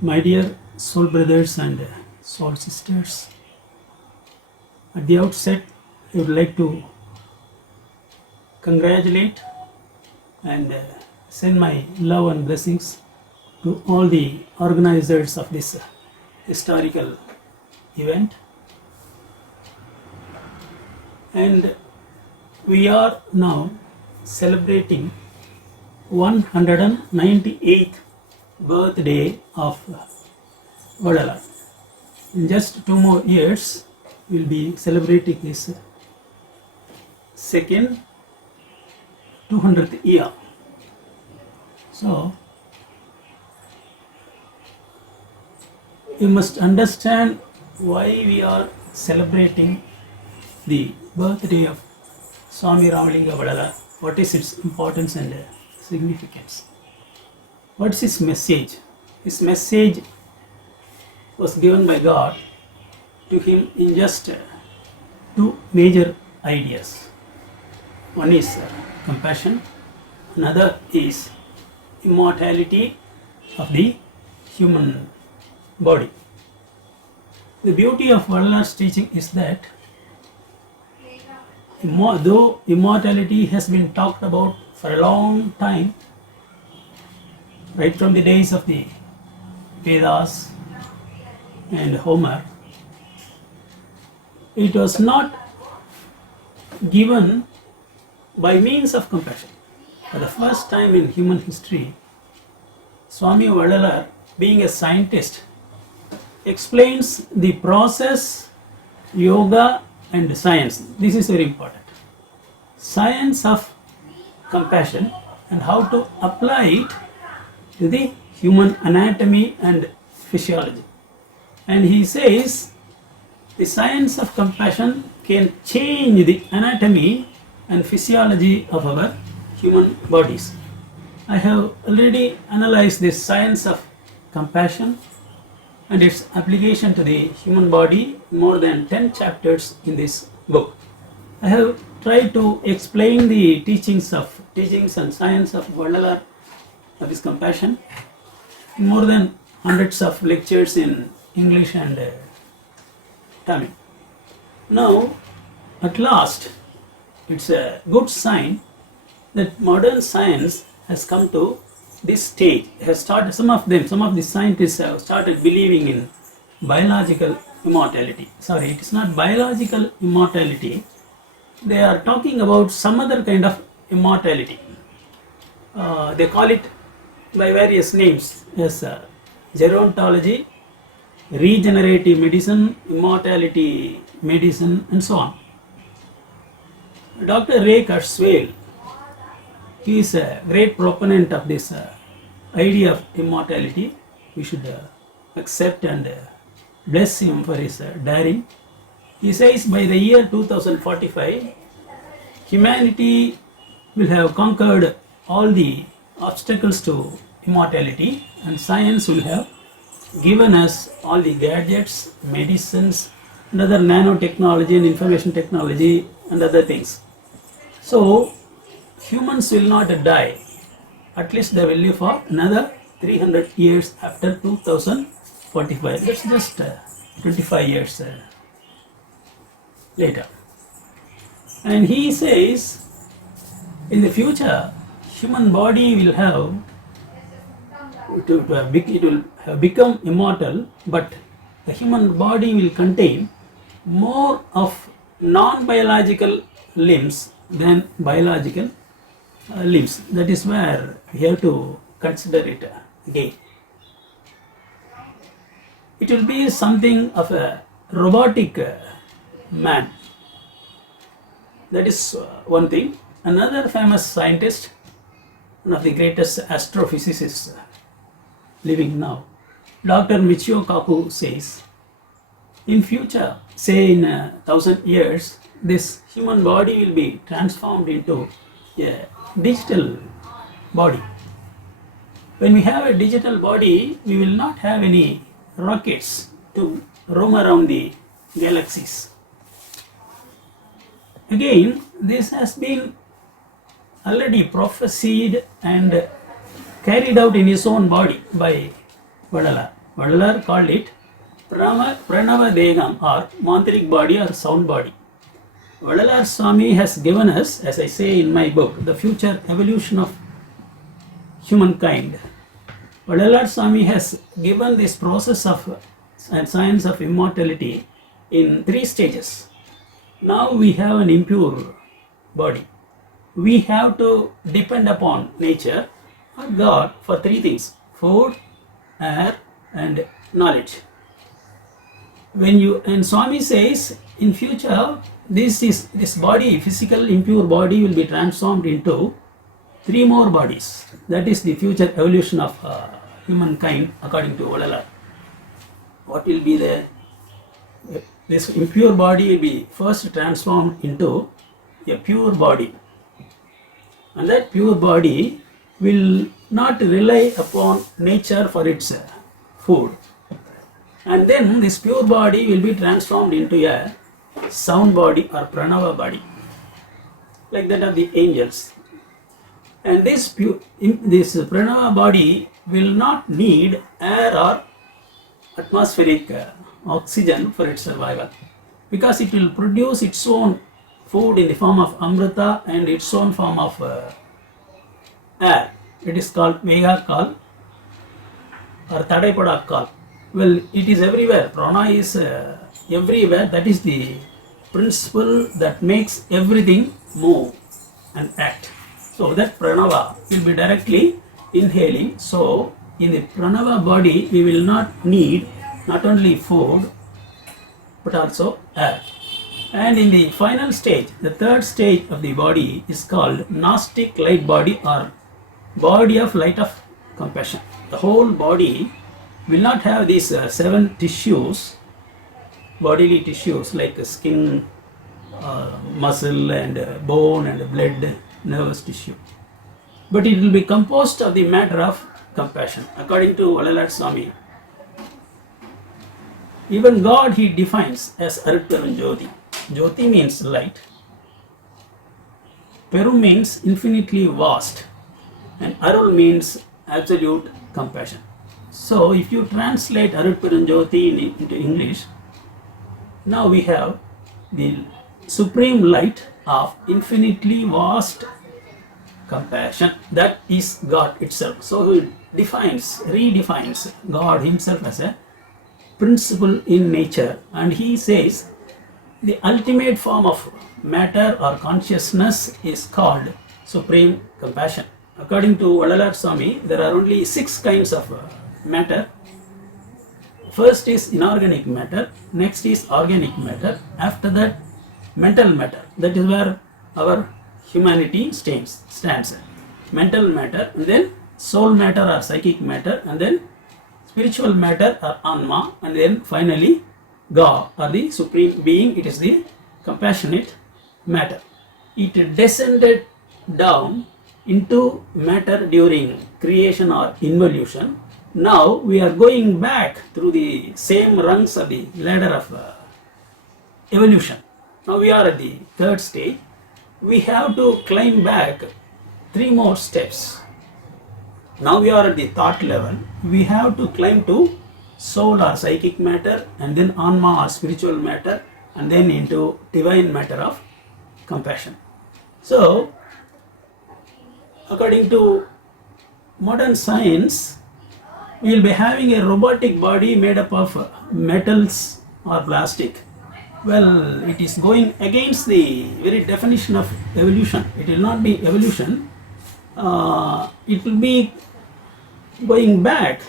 My dear soul brothers and soul sisters, at the outset, I would like to congratulate and send my love and blessings to all the organizers of this historical event. And we are now celebrating 198th birthday of Vadalar. In just 2 more years, we'll be celebrating his second 200th year. So, you must understand why we are celebrating the birthday of Swami Ramalinga Vadalar. What is its importance and significance? What is his message? His message was given by God to him in just 2 major ideas. One is compassion, another is immortality of the human body. The beauty of Vadalar's teaching is that though immortality has been talked about for a long time, right from the days of the Vedas and Homer, it was not given by means of compassion. For the first time in human history, Swami Vadalar, being a scientist, explains the process, yoga and science. This is very important. Science of compassion and how to apply it to the human anatomy and physiology. And he says the science of compassion can change the anatomy and physiology of our human bodies. I have already analyzed this science of compassion and its application to the human body, more than 10 chapters in this book. I have tried to explain the teachings and science of Vadalar, of his compassion, in more than hundreds of lectures in English and Tamil. Now, at last, it's a good sign that modern science has come to this stage. Has started. Some of the scientists have started believing in biological immortality. Sorry, it is not biological immortality. They are talking about some other kind of immortality. They call it by various names as gerontology, regenerative medicine, immortality medicine, and so on. Dr. Ray Kurzweil, he is a great proponent of this idea of immortality. We should accept and bless him for his daring. He says by the year 2045, humanity will have conquered all the obstacles to immortality, and science will have given us all the gadgets, medicines, and other nanotechnology and information technology and other things. So, humans will not die. At least they will live for another 300 years after 2045. That's just 25 years later. And he says, in the future, human body will have, it will have become immortal, but the human body will contain more of non-biological limbs than biological limbs. That is where we have to consider it again. It will be something of a robotic man. That is one thing. Another famous scientist, one of the greatest astrophysicists living now, Dr. Michio Kaku, says, in future, say in 1,000 years, this human body will be transformed into a digital body. When we have a digital body, we will not have any rockets to roam around the galaxies. Again, this has been already prophesied and carried out in his own body by Vadalar. Vadalar called it Pranava Degam or mantric body or sound body. Vadalar Swami has given us, as I say in my book, the future evolution of humankind. Vadalar Swami has given this process of and science of immortality in 3 stages. Now we have an impure body. We have to depend upon nature or God for 3 things: food, air, and knowledge. And Swami says in future this body, physical impure body, will be transformed into 3 more bodies. That is the future evolution of humankind according to Vadalar. What will be this impure body will be first transformed into a pure body, and that pure body will not rely upon nature for its food, and then this pure body will be transformed into a sound body or pranava body, like that of the angels. And this pranava body will not need air or atmospheric oxygen for its survival, because it will produce its own food in the form of amrita and its own form of air. It is called Vega Kal or Tadaipada Kal. Well, it is everywhere. Prana is everywhere. That is the principle that makes everything move and act. So that pranava will be directly inhaling. So in the pranava body, we will not need not only food but also air. And in the final stage, the 3rd stage of the body is called Gnostic light body or body of light of compassion. The whole body will not have these 7 tissues, bodily tissues like skin, muscle and bone and blood, nervous tissue. But it will be composed of the matter of compassion. According to Vadalar Swami, even God he defines as Arutperum Jyoti. Jyoti means light. Peru means infinitely vast. And Arul means absolute compassion. So if you translate Arutperum Jyoti into English, now we have the supreme light of infinitely vast compassion. That is God itself. So he redefines God himself as a principle in nature, and he says the ultimate form of matter or consciousness is called supreme compassion. According to Vadalar Swami, there are only 6 kinds of matter. First is inorganic matter, next is organic matter, after that mental matter. That is where our humanity stands. Mental matter, and then soul matter or psychic matter, and then spiritual matter or Anma, and then finally God or the supreme being. It is the compassionate matter. It descended down into matter during creation or involution. Now we are going back through the same rungs of the ladder of evolution. Now we are at the 3rd stage. We have to climb back 3 more steps. Now we are at the thought level. We have to climb to soul or psychic matter, and then Anma or spiritual matter, and then into divine matter of compassion. So according to modern science, we will be having a robotic body made up of metals or plastic. Well, it is going against the very definition of evolution. It will not be evolution. It will be going back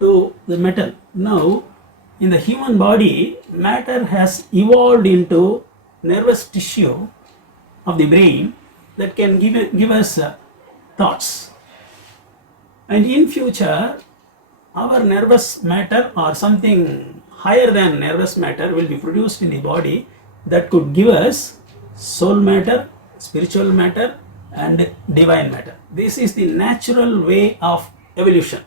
to the metal. Now, in the human body, matter has evolved into nervous tissue of the brain that can give us thoughts. And in future, our nervous matter or something higher than nervous matter will be produced in the body that could give us soul matter, spiritual matter, and divine matter. This is the natural way of evolution.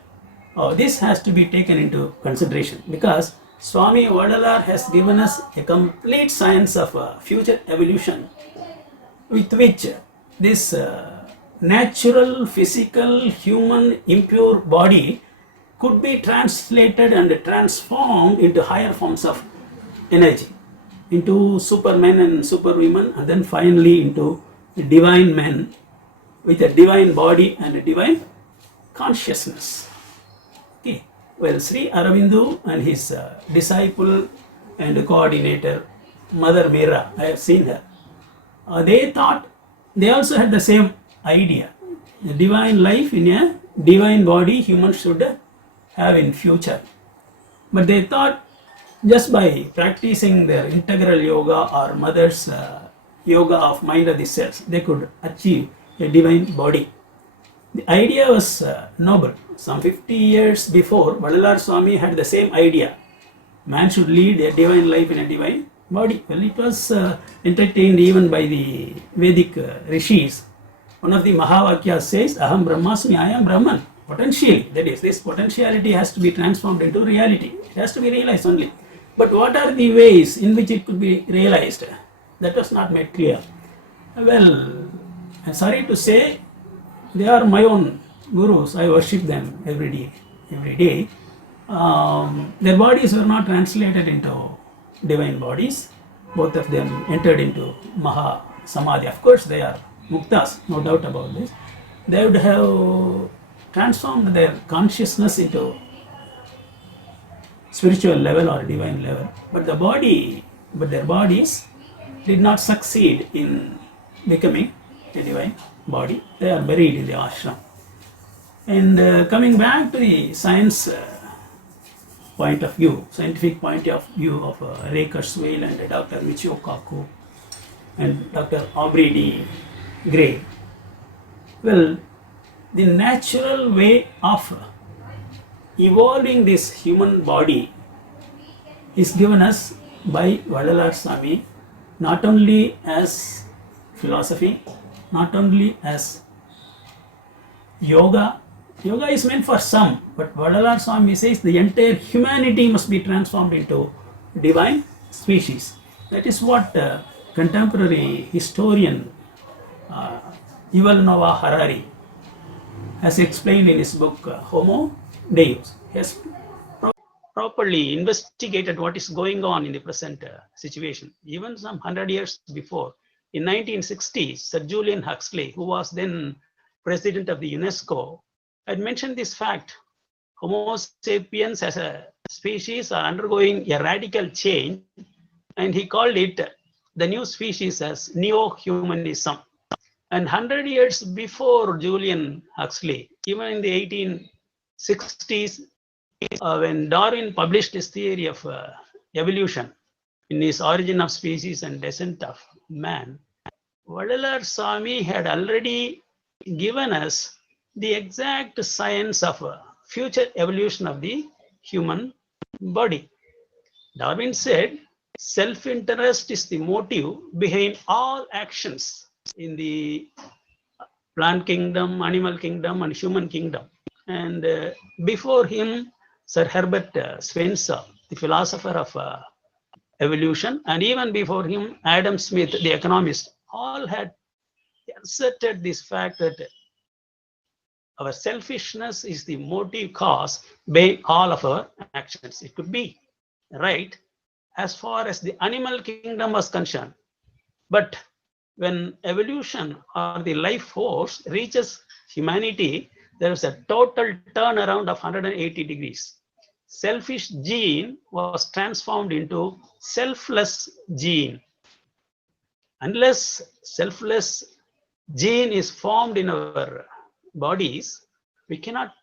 This has to be taken into consideration, because Swami Vadalar has given us a complete science of future evolution, with which this natural, physical, human, impure body could be translated and transformed into higher forms of energy, into supermen and superwomen, and then finally into divine men with a divine body and a divine consciousness. Okay. Well, Sri Aurobindo and his disciple and coordinator, Mother Meera, I have seen her. They thought, they also had the same idea. The divine life in a divine body humans should have in future. But they thought just by practicing their integral yoga or mother's yoga of mind of the cells, they could achieve a divine body. The idea was noble. Some 50 years before, Vadalar Swami had the same idea. Man should lead a divine life in a divine body. Well, it was entertained even by the Vedic rishis. One of the Mahavakyas says, Aham Brahmasmi, I am Brahman. Potentially, that is, this potentiality has to be transformed into reality. It has to be realized only. But what are the ways in which it could be realized? That was not made clear. Well, I'm sorry to say, they are my own gurus. I worship them every day. Every day. Their bodies were not translated into divine bodies. Both of them entered into Maha Samadhi. Of course, they are muktas, no doubt about this. They would have transformed their consciousness into spiritual level or divine level. But their bodies did not succeed in becoming a divine body. They are buried in the ashram. And coming back to the science point of view, scientific point of view of Ray Kurzweil and Dr. Michio Kaku and Dr. Aubrey D. Gray. Well, the natural way of evolving this human body is given us by Vadalar Swami, not only as philosophy, not only as yoga. Yoga is meant for some, but Vadalar Swami says the entire humanity must be transformed into divine species. That is what contemporary historian Yuval Noah Harari has explained in his book Homo Deus. He has properly investigated what is going on in the present situation. Even some 100 years before, in 1960s, Sir Julian Huxley, who was then president of the UNESCO, had mentioned this fact. Homo sapiens as a species are undergoing a radical change, and he called it the new species as neo-humanism. And 100 years before Julian Huxley, even in the 1860s, when Darwin published his theory of evolution in his Origin of Species and Descent of Man, Vadalar Swami had already given us the exact science of future evolution of the human body. Darwin said, self-interest is the motive behind all actions in the plant kingdom, animal kingdom, and human kingdom. And before him, Sir Herbert Spencer, the philosopher of evolution, and even before him, Adam Smith, the economist, all had asserted this fact that our selfishness is the motive cause behind all of our actions. It could be right as far as the animal kingdom was concerned. But when evolution or the life force reaches humanity, there is a total turnaround of 180 degrees. Selfish gene was transformed into selfless gene. Unless selfless gene is formed in our bodies, we cannot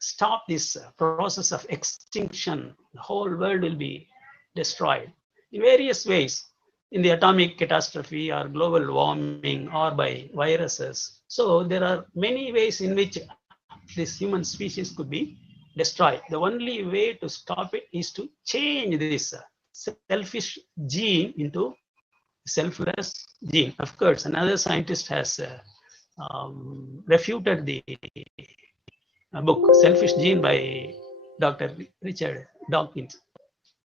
stop this process of extinction. The whole world will be destroyed in various ways, in the atomic catastrophe or global warming or by viruses. So there are many ways in which this human species could be destroyed. The only way to stop it is to change this selfish gene into selfless gene. Of course, another scientist has refuted the book Selfish Gene by Dr. Richard Dawkins.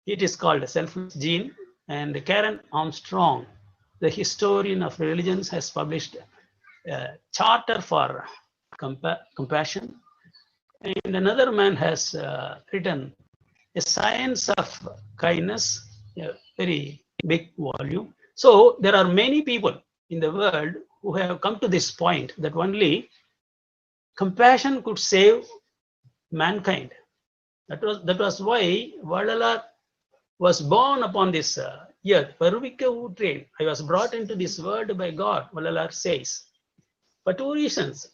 It is called Selfish Gene, and Karen Armstrong, the historian of religions, has published a charter for compassion, And another man has written A Science of Kindness, a very big volume. So there are many people in the world who have come to this point that only compassion could save mankind. That was why Vadalar was born upon this earth. Paruvika Utrain. I was brought into this world by God, Vadalar says. For two reasons.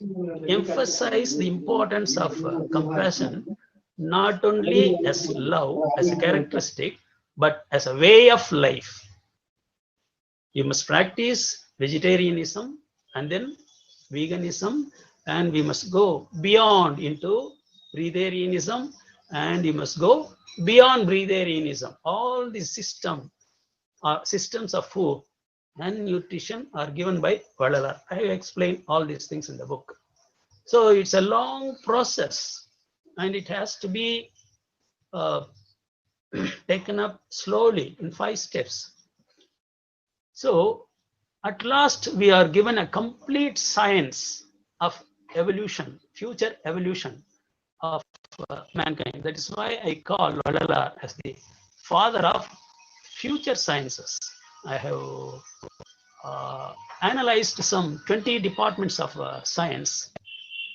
Emphasize the importance of compassion, not only as love, as a characteristic, but as a way of life. You must practice vegetarianism and then veganism, and we must go beyond into breatharianism, and you must go beyond breatharianism. All these systems of food and nutrition are given by Vadalar. I have explained all these things in the book. So it's a long process, and it has to be taken up slowly in 5 steps. So at last we are given a complete science of evolution, future evolution of mankind. That is why I call Vadalar as the father of future sciences. I have analyzed some 20 departments of science,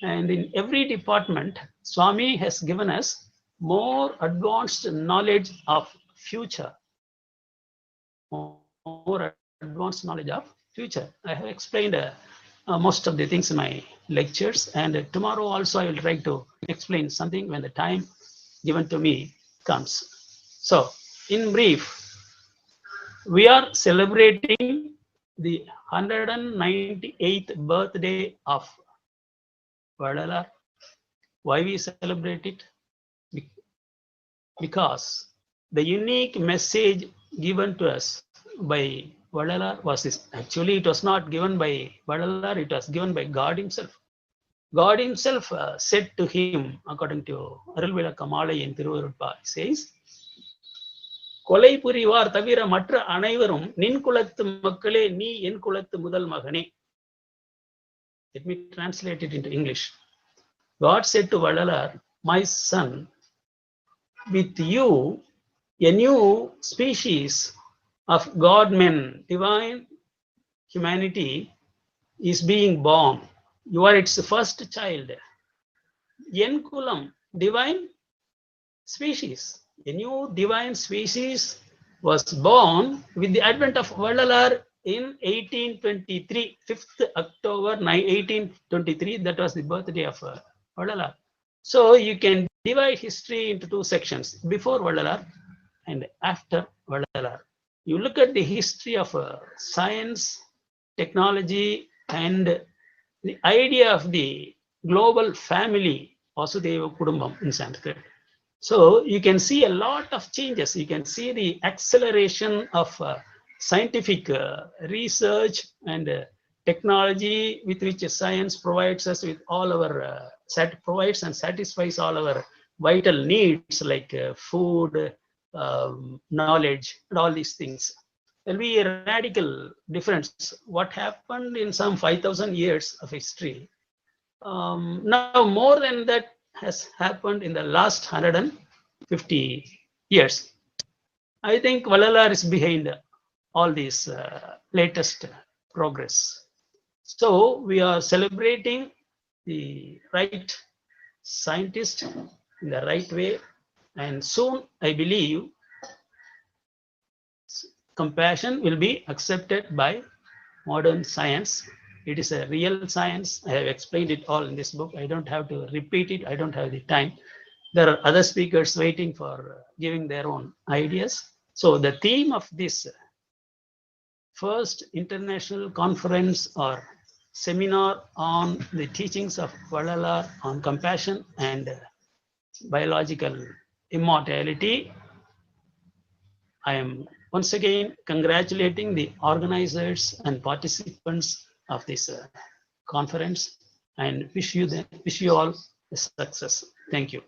and in every department, Swami has given us more advanced knowledge of future, more advanced knowledge of future. I have explained most of the things in my lectures, and tomorrow also I will try to explain something when the time given to me comes. So, in brief, we are celebrating the 198th birthday of Vadalar. Why we celebrate it? Because the unique message given to us by Vadalar was this. Actually, it was not given by Vadalar, it was given by God himself. God himself said to him, according to Arulvilakka in Tiruvuruppa, says, கொலை புரிவார் தவிர மற்ற அனைவரும் நின் குலத்து மக்களே நீ என் குலத்து முதல் மகனே. Let me translate it into English. God said to Vadalar, my son, with you, a new species of God men, divine humanity, is being born. You are its first child. En kulam, divine species. A new divine species was born with the advent of Vadalar in 1823, 5th October 1823. That was the birthday of Vadalar. So you can divide history into 2 sections, before Vadalar and after Vadalar. You look at the history of science, technology, and the idea of the global family, Vasudeva Kudumbam in Sanskrit. So you can see a lot of changes. You can see the acceleration of scientific research and technology with which science provides us with all our provides and satisfies all our vital needs like food, knowledge, and all these things. There will be a radical difference. What happened in some 5,000 years of history, now more than that has happened in the last 150 years. I think Vadalar is behind all this latest progress. So we are celebrating the right scientist in the right way, and soon I believe compassion will be accepted by modern science. It is a real science. I have explained it all in this book. I don't have to repeat it. I don't have the time. There are other speakers waiting for giving their own ideas. So the theme of this first international conference or seminar on the teachings of Vadalar on compassion and biological immortality, I am once again congratulating the organizers and participants of this conference and wish you all a success. Thank you.